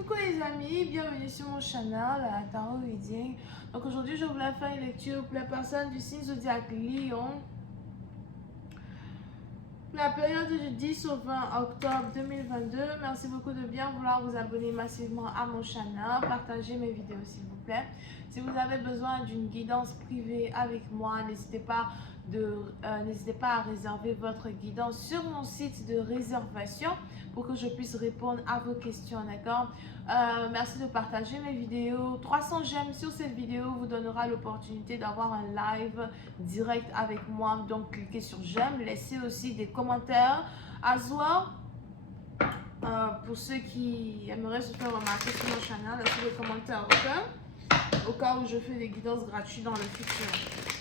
Coucou les amis, bienvenue sur mon channel Tarot Reading. Donc aujourd'hui je voulais faire une lecture pour la personne du signe zodiaque Lion. Pour la période du 10 au 20 octobre 2022, merci beaucoup de bien vouloir vous abonner massivement à mon channel, partager mes vidéos s'il vous plaît. Si vous avez besoin d'une guidance privée avec moi, n'hésitez pas à réserver votre guidance sur mon site de réservation pour que je puisse répondre à vos questions, d'accord? Merci de partager mes vidéos. 300 j'aime sur cette vidéo vous donnera l'opportunité d'avoir un live direct avec moi. Donc, cliquez sur j'aime. Laissez aussi des commentaires à joie. Pour ceux qui aimeraient se faire remarquer sur mon channel, laissez des commentaires, ok? Au cas où je fais des guidances gratuites dans le futur.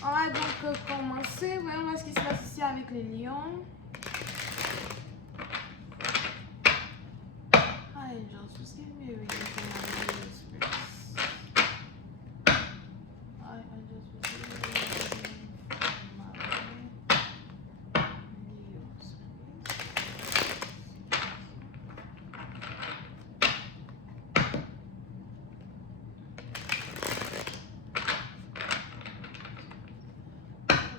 On va donc commencer. Voyons ce qui se passe ici avec les lions. Hi angels, just give me a reading for my Leo spirits. Hi angels, just give me a reading for my Leo spirits.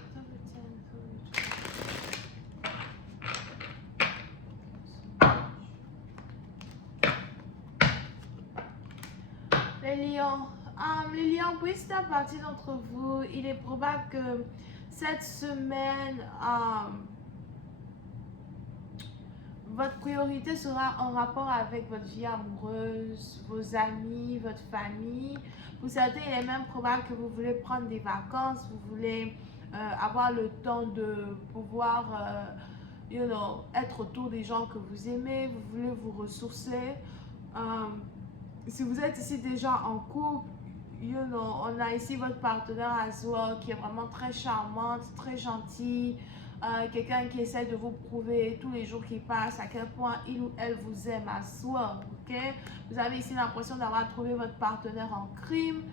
October 10th through les lions, pour certaines partie d'entre vous, il est probable que cette semaine, votre priorité sera en rapport avec votre vie amoureuse, vos amis, votre famille. Pour certains, il est même probable que vous voulez prendre des vacances, vous voulez avoir le temps de pouvoir être autour des gens que vous aimez, vous voulez vous ressourcer. Si vous êtes ici déjà en couple, on a ici votre partenaire à soi qui est vraiment très charmante, très gentille, quelqu'un qui essaie de vous prouver tous les jours qui passent à quel point il ou elle vous aime à soi, ok? Vous avez ici l'impression d'avoir trouvé votre partenaire en crime.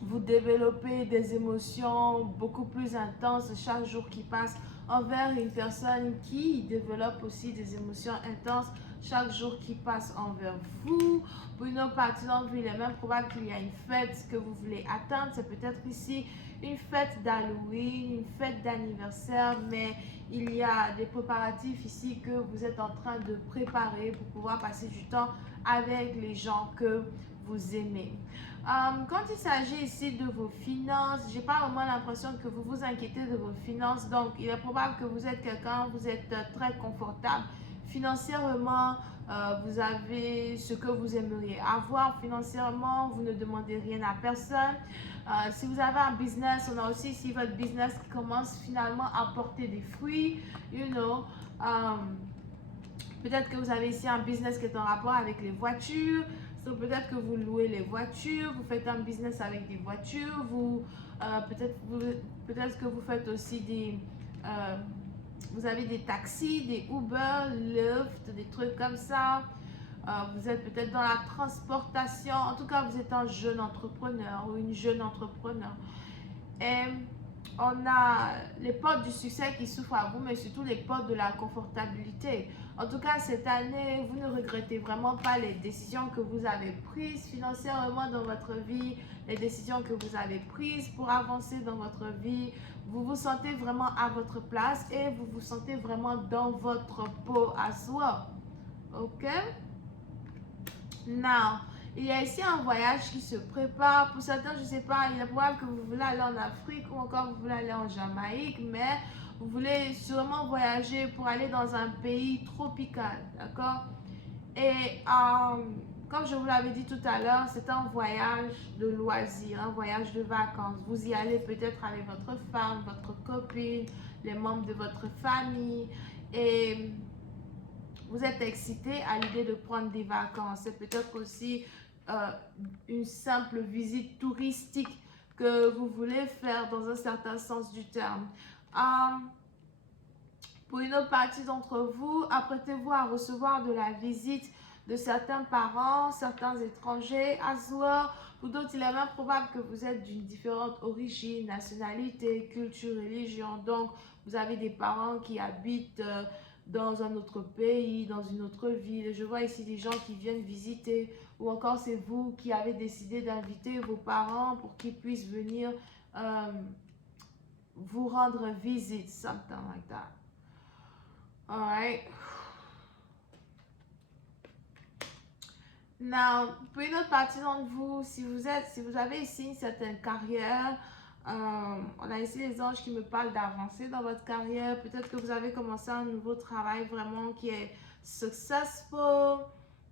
Vous développez des émotions beaucoup plus intenses chaque jour qui passe envers une personne qui développe aussi des émotions intenses chaque jour qui passe envers vous. Pour une autre partie d'entre vous, il est même probable qu'il y a une fête que vous voulez atteindre. C'est peut-être ici une fête d'Halloween, une fête d'anniversaire, mais il y a des préparatifs ici que vous êtes en train de préparer pour pouvoir passer du temps avec les gens que vous aimez. Quand il s'agit ici de vos finances, j'ai pas vraiment l'impression que vous vous inquiétez de vos finances. Donc, il est probable que vous êtes quelqu'un, vous êtes très confortable financièrement. Vous avez ce que vous aimeriez avoir financièrement. Vous ne demandez rien à personne. Si vous avez un business, on a aussi ici votre business qui commence finalement à porter des fruits. Peut-être que vous avez ici un business qui est en rapport avec les voitures. Peut-être que vous louez les voitures, vous faites un business avec des voitures, peut-être que vous faites aussi vous avez des taxis, des Uber, Lyft, des trucs comme ça. Vous êtes peut-être dans la transportation. En tout cas, vous êtes un jeune entrepreneur ou une jeune entrepreneur. Et on a les portes du succès qui s'ouvrent à vous, mais surtout les portes de la confortabilité. En tout cas, cette année, vous ne regrettez vraiment pas les décisions que vous avez prises financièrement dans votre vie, les décisions que vous avez prises pour avancer dans votre vie. Vous vous sentez vraiment à votre place et vous vous sentez vraiment dans votre peau à soi. Ok? Now, il y a ici un voyage qui se prépare. Pour certains, je ne sais pas, il est probable que vous voulez aller en Afrique ou encore vous voulez aller en Jamaïque, mais vous voulez sûrement voyager pour aller dans un pays tropical, d'accord? Et comme je vous l'avais dit tout à l'heure, c'est un voyage de loisirs, un voyage de vacances. Vous y allez peut-être avec votre femme, votre copine, les membres de votre famille et vous êtes excité à l'idée de prendre des vacances. C'est peut-être aussi une simple visite touristique que vous voulez faire dans un certain sens du terme. Pour une autre partie d'entre vous, apprêtez-vous à recevoir de la visite de certains parents, certains étrangers, à soi. Pour d'autres, il est même probable que vous êtes d'une différente origine, nationalité, culture, religion. Donc, vous avez des parents qui habitent dans un autre pays, dans une autre ville. Je vois ici des gens qui viennent visiter, ou encore c'est vous qui avez décidé d'inviter vos parents pour qu'ils puissent venir vous rendre visite, something like that. Alright. Now, pour une autre partie d'entre vous, si vous avez ici une certaine carrière, on a ici les anges qui me parlent d'avancer dans votre carrière. Peut-être que vous avez commencé un nouveau travail vraiment qui est successful.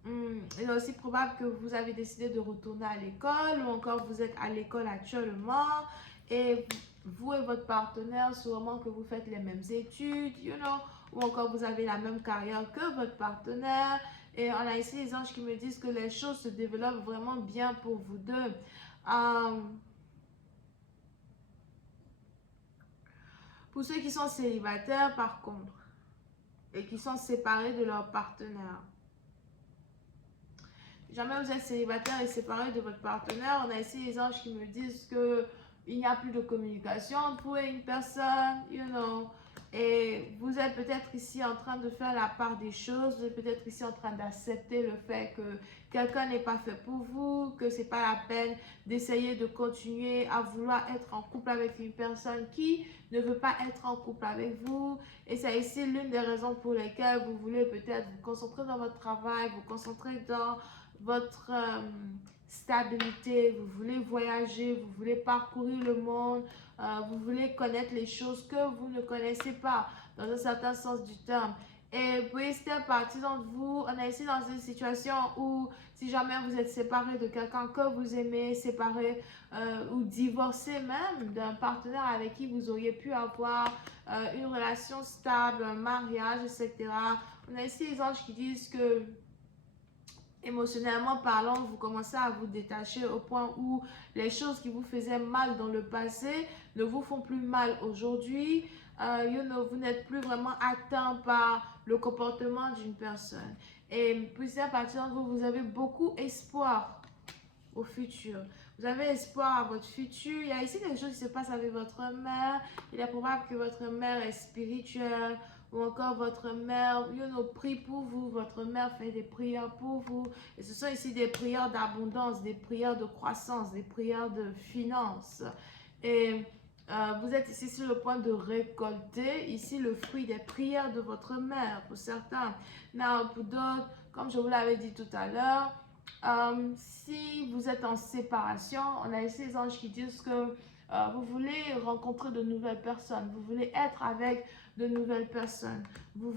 Il est aussi probable que vous avez décidé de retourner à l'école ou encore vous êtes à l'école actuellement et vous et votre partenaire, sûrement que vous faites les mêmes études, ou encore vous avez la même carrière que votre partenaire. Et on a ici les anges qui me disent que les choses se développent vraiment bien pour vous deux. Pour ceux qui sont célibataires, par contre, et qui sont séparés de leur partenaire. Jamais vous êtes célibataire et séparé de votre partenaire, on a ici les anges qui me disent que il n'y a plus de communication entre vous et une personne, et vous êtes peut-être ici en train de faire la part des choses, vous êtes peut-être ici en train d'accepter le fait que quelqu'un n'est pas fait pour vous, que c'est pas la peine d'essayer de continuer à vouloir être en couple avec une personne qui ne veut pas être en couple avec vous. Et c'est ici l'une des raisons pour lesquelles vous voulez peut-être vous concentrer dans votre travail, vous concentrer dans votre stabilité, vous voulez voyager, vous voulez parcourir le monde, vous voulez connaître les choses que vous ne connaissez pas, dans un certain sens du terme. Et puis, c'est partie d'entre vous, on est ici dans une situation où, si jamais vous êtes séparé de quelqu'un que vous aimez, séparé ou divorcé même d'un partenaire avec qui vous auriez pu avoir une relation stable, un mariage, etc. On a ici les anges qui disent que émotionnellement parlant, vous commencez à vous détacher au point où les choses qui vous faisaient mal dans le passé ne vous font plus mal aujourd'hui. Vous n'êtes plus vraiment atteint par le comportement d'une personne. Et puis à partir de vous, vous avez beaucoup espoir au futur. Vous avez espoir à votre futur. Il y a ici des choses qui se passent avec votre mère. Il est probable que votre mère est spirituelle ou encore votre mère, prie pour vous. Votre mère fait des prières pour vous. Et ce sont ici des prières d'abondance, des prières de croissance, des prières de finances. Et vous êtes ici sur le point de récolter ici le fruit des prières de votre mère pour certains. Now, pour d'autres, comme je vous l'avais dit tout à l'heure, si vous êtes en séparation, on a ici les anges qui disent que vous voulez rencontrer de nouvelles personnes, vous voulez être avec de nouvelles personnes, vous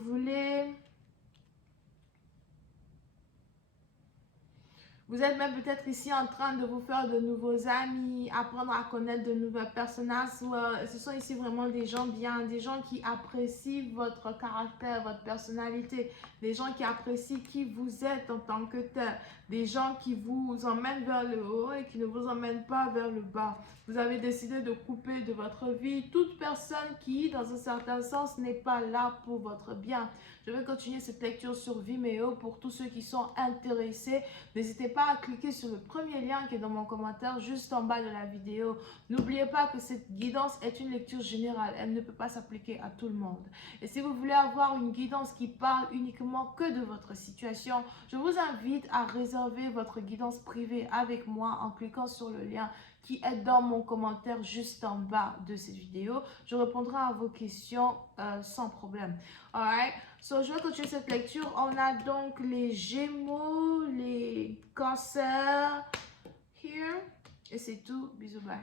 êtes même peut-être ici en train de vous faire de nouveaux amis, apprendre à connaître de nouvelles personnes. Ce sont ici vraiment des gens bien, des gens qui apprécient votre caractère, votre personnalité, des gens qui apprécient qui vous êtes en tant que tel, des gens qui vous emmènent vers le haut et qui ne vous emmènent pas vers le bas. Vous avez décidé de couper de votre vie toute personne qui, dans un certain sens, n'est pas là pour votre bien. Je vais continuer cette lecture sur Vimeo pour tous ceux qui sont intéressés. N'hésitez pas à cliquer sur le premier lien qui est dans mon commentaire juste en bas de la vidéo. N'oubliez pas que cette guidance est une lecture générale. Elle ne peut pas s'appliquer à tout le monde. Et si vous voulez avoir une guidance qui parle uniquement que de votre situation, je vous invite à réserver votre guidance privée avec moi en cliquant sur le lien qui est dans mon commentaire juste en bas de cette vidéo. Je répondrai à vos questions sans problème. Alright, so je vais continuer cette lecture. On a donc les Gémeaux, les Cancers, here. Et c'est tout. Bisous, bye.